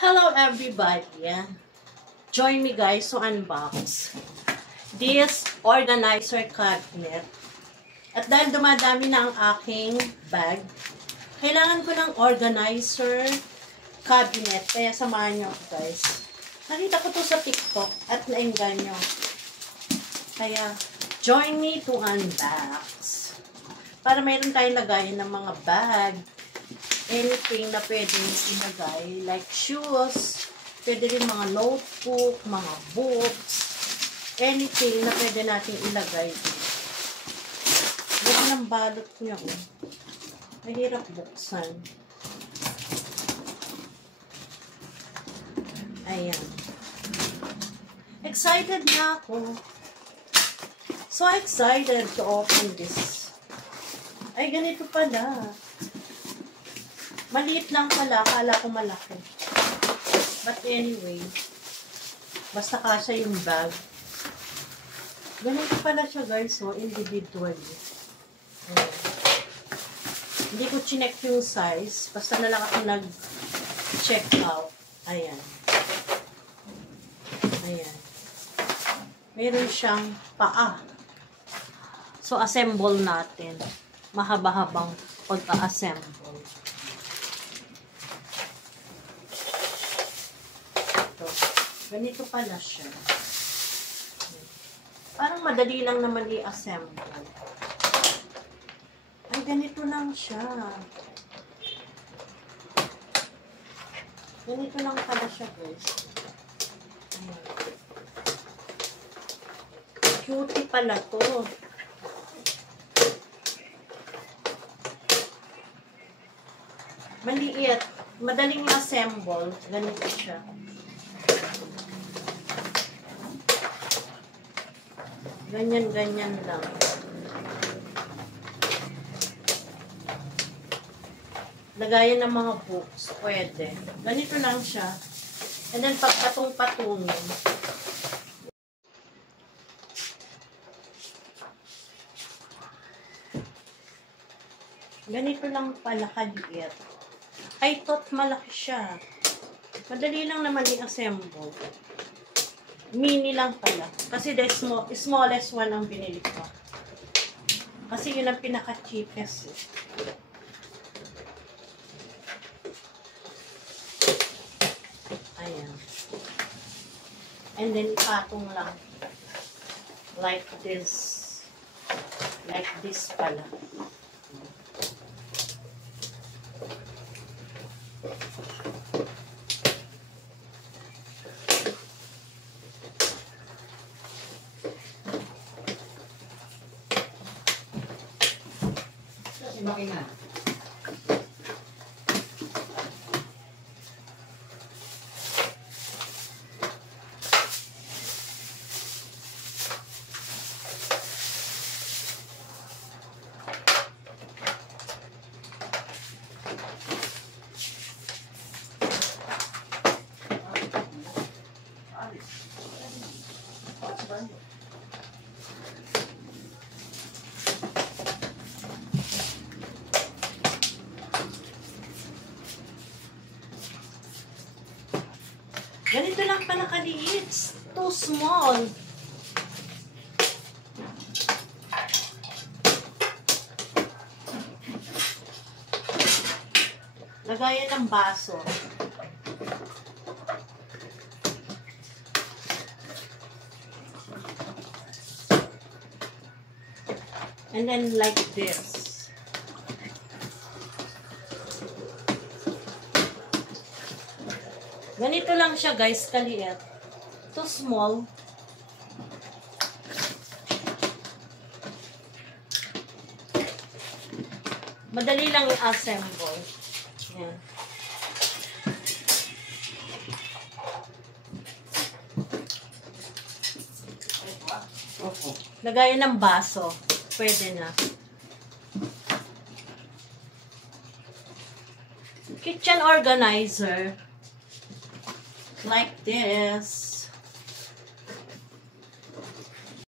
Hello everybody! Join me guys to unbox this organizer cabinet. At dahil dumadami na ang aking bag, kailangan ko ng organizer cabinet. Kaya samahan nyo ako guys. Nakita ko to sa TikTok at naengganyo. Kaya join me to unbox. Para mayroon tayong lagayan ng mga bag. Anything na pwedeng ilagay, like shoes, pwede rin mga notebook, mga books, anything na pwede natin ilagay. Yan ang balot niya. Mahirap buksan. Ayan. Excited na ako. So excited to open this. Ay, ganito pala. Maliit lang pala, akala ko malaki. But anyway, basta kasya yung bag. Ganito pala siya guys, so individually. Hindi ko chinek yung size, basta na lang ako nag-check out. Ayan. Ayan. Meron siyang paa. So, assemble natin. Mahaba-habang pag-assemble. Ganito pala siya. Parang madali lang naman i-assemble. Ay, ganito lang siya. Ganito lang pala siya, guys. Ayan. Cutie pala to. Maliit. Madaling i-assemble. Ganito siya. Ganyan-ganyan lang. Lagayan ng mga books. Pwede. Ganito lang siya. And then, pagpatong-patungin. Ganito lang pala kaliit. I thought malaki siya. Madali lang naman i-assemble. Mini lang pala. Kasi the smallest one ang binili ko. Kasi yun ang pinaka-cheapest. Ayan. And then, ipatong lang. Like this. Like this pala. Makina. Ganito lang pala kaliit. Too small. Lagayan ng baso. And then like this. Ganito lang siya guys, kaliit. Too small. Madali lang i-assemble. Yan. Lagayan ng baso. Pwede na. Kitchen organizer. Like this.